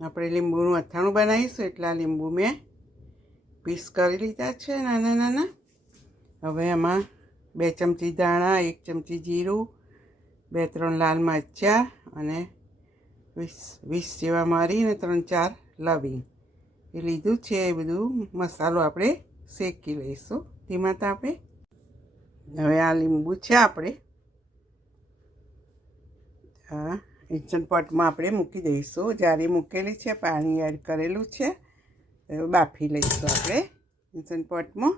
આપણે લીંબુનું અથાણું બનાવીશું એટલા લીંબુ મેં પીસ કરી લીધા છે નાના નાના. હવે એમાં 2 ચમચી ધાણા, 1 ચમચી જીરું, 2-3 લાલ મરચાં અને 20 જેવા મરી અને 3-4 લવિંગ એ લીધું છે. એ બધું મસાલો આપણે શેકી લઈશું ધીમા તાપે. હવે આ લીંબુ છે આપણે આ ઇન્સ્ટન્ટ પોટમાં આપણે મૂકી દઈશું. જારી મૂકેલી છે, પાણી એડ કરેલું છે. બાફી લઈશું આપણે ઇન્સ્ટન્ટ પોટમાં.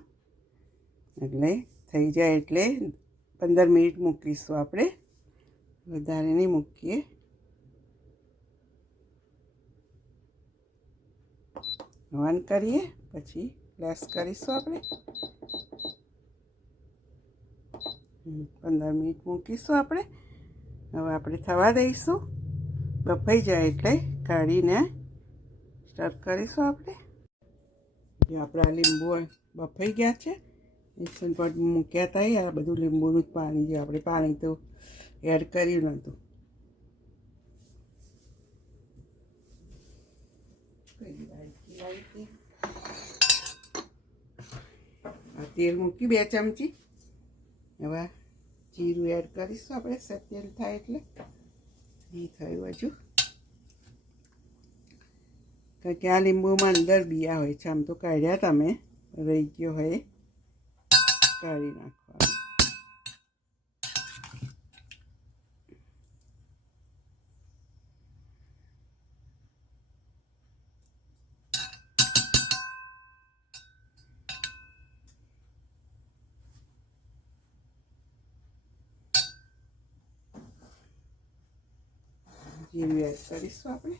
એટલે થઈ જાય એટલે 15 મિનિટ મૂકીશું આપણે, વધારે નહીં મૂકીએ. ઓન કરીએ પછી ગેસ કરીશું આપણે. 15 મિનિટ મૂકીશું આપણે. હવે આપણે થવા દઈશું. બફાઈ જાય એટલે કાઢીને સ્ટર કરીશું આપણે. જે આપણા લીંબુ બફાઈ ગયા છે, ઇન્સ્ટન્ટ પોટમાં મૂક્યા હતા. આ બધું લીંબુનું જ પાણી, જે આપણે પાણી તો એડ કર્યું નહોતું. તેલ મૂકી 2 ચમચી. હવે જીરું એડ કરીશું આપણે. તેલ થાય એટલે નહીં થયું હજુ, કારણ કે આ લીંબુમાં અંદર બિયા હોય છે. આમ તો કાઢ્યા તમે, રહી ગયો હોય કાઢી નાખવાનું. જીરું એડ કરીશું આપણે.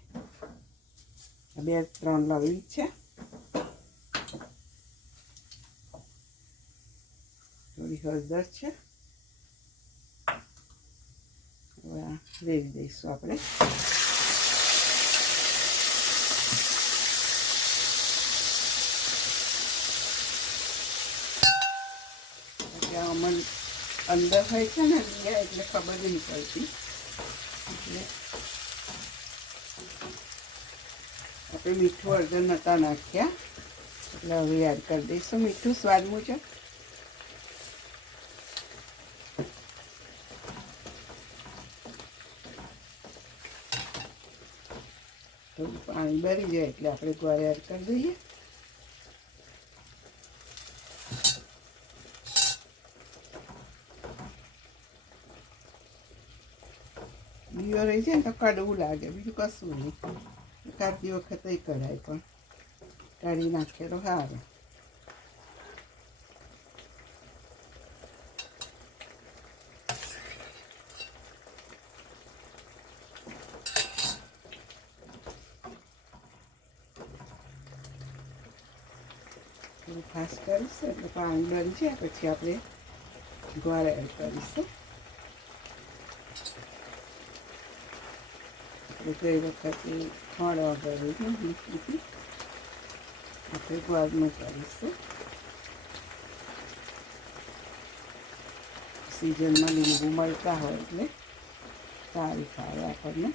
2-3 લવિંગ છે, થોડી હળદર છે. હવે આ રેડી દઈશું આપણે. આમાં અંદર હોય છે ને એટલે ખબર નહીં પડતી. એટલે આપણે મીઠું હળદર નહોતા નાખ્યા, એટલે હવે એડ કરી દઈશું મીઠું સ્વાદ મુજબ. થોડું પાણી ભરી જાય એટલે આપણે ગોળ એડ કરી દઈએ. બીજો રહી જાય ને તો કડવું લાગે, બીજું કશું નહીં. એકાદી વખત એ કઢાય પણ કાઢી નાખીએ તો સારું. થોડું ખાસ કરીશું એટલે પાણી બળી જાય પછી આપણે ગોળ એડ કરીશું. ગઈ વખતે ખોળ વગર મૂકી આપણે ગોળનું કરીશું. સિઝનમાં લીંબુ મળતા હોય એટલે સારું થાય આપણને.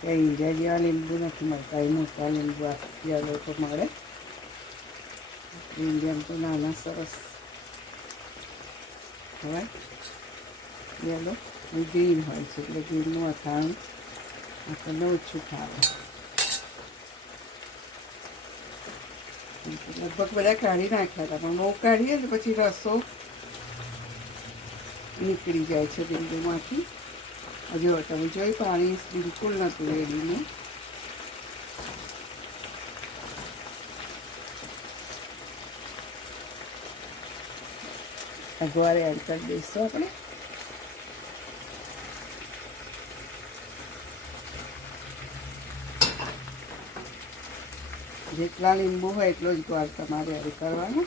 કંઈ ઈંડા જેવા લીંબુ નથી મળતા, એ મોટા લીંબુ આ લોકો મળે. ઈંડિયન તો નાના સરસ હોય. યલો ગ્રીન હોય છે એટલે ગ્રીનનું અથાણું આપણને ઓછું ખાવે. લગભગ બધા કાઢી નાખ્યા હતા, પણ બહુ કાઢીએ ને પછી રસો નીકળી જાય છે લીંબુમાંથી. હજુ તમે જોઈ પાણી બિલકુલ નહોતું રેડીનું. ગોળ એડ કરી દઈશું આપણે. જેટલા લીંબુ હોય એટલો જ ગોળ તમારે એડ કરવાનો.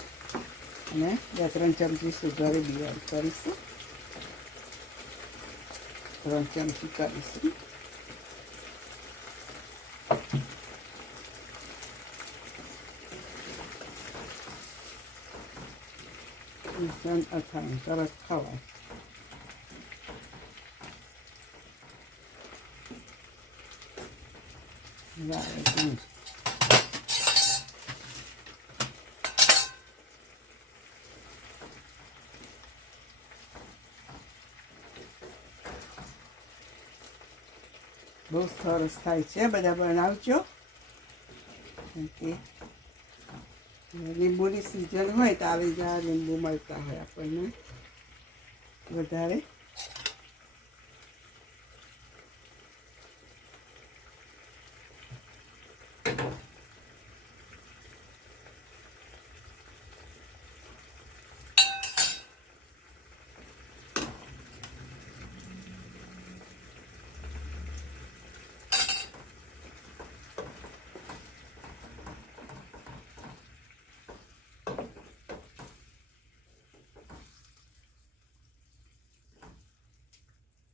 અને 2-3 ચમચી સુગર બી એડ કરીશું. 3 ચમચી કરીશું. અથાણું સરસ ખવાય. વાવ બહુ સરસ થાય છે. બધા બનાવજો. કે લીંબુની સિઝન હોય તો આવી જ લીંબુ મળતા હોય આપણને વધારે.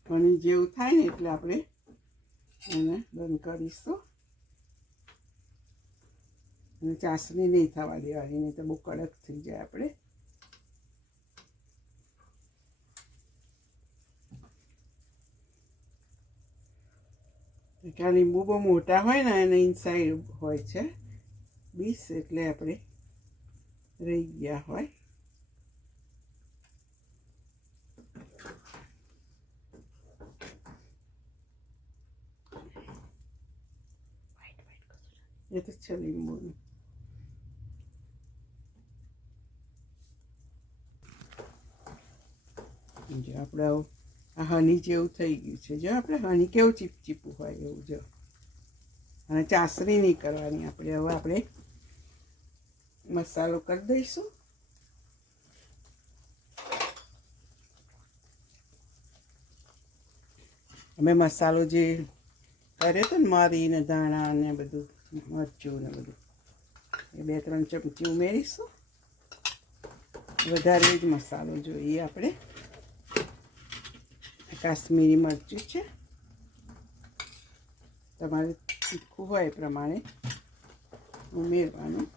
અને જેવું થાય ને એટલે આપણે એને બંધ કરીશું. અને ચાસણી નહીં થવા દેવાની, નહીં તો બહુ કડક થઈ જાય. આપણે આ લીંબુ બહુ મોટા હોય ને અને ઇનસાઇડ હોય છે બીસ, એટલે આપણે રહી ગયા હોય. એ તો છે લીંબુનું. જો આપણે આ હની જેવું થઈ ગયું છે. જો આપણે હની કેવું ચીપચીપું હોય એવું. જો અને ચાસણી નહીં કરવાની આપણે. હવે આપણે મસાલો કરી દઈશું. અમે મસાલો જે કર્યો હતો ને, મરી ને ધાણા ને બધું, મરચું ને બધું, એ 2-3 ચમચી ઉમેરીશું. વધારે જ મસાલો જોઈએ આપણે. કાશ્મીરી મરચું છે, તમારે તીખું હોય એ પ્રમાણે ઉમેરવાનું.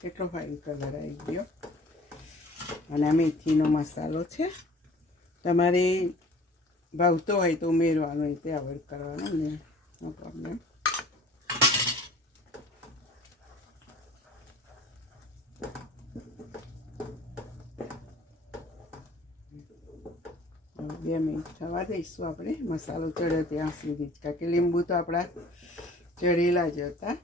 કેટલો ફાઇન કલર આવી ગયો. અને આ મેથીનો મસાલો છે, તમારે ભાવતો હોય તો ઉમેરવાનો, એ તે અવોઇડ કરવાનો ને, નો પ્રોબ્લેમ. હવે 2 મિનિટ થવા દઈશું આપણે. મસાલો ચડે ત્યાં સુધી જ, કારણ કે લીંબુ તો આપણા ચડેલા જ હતા.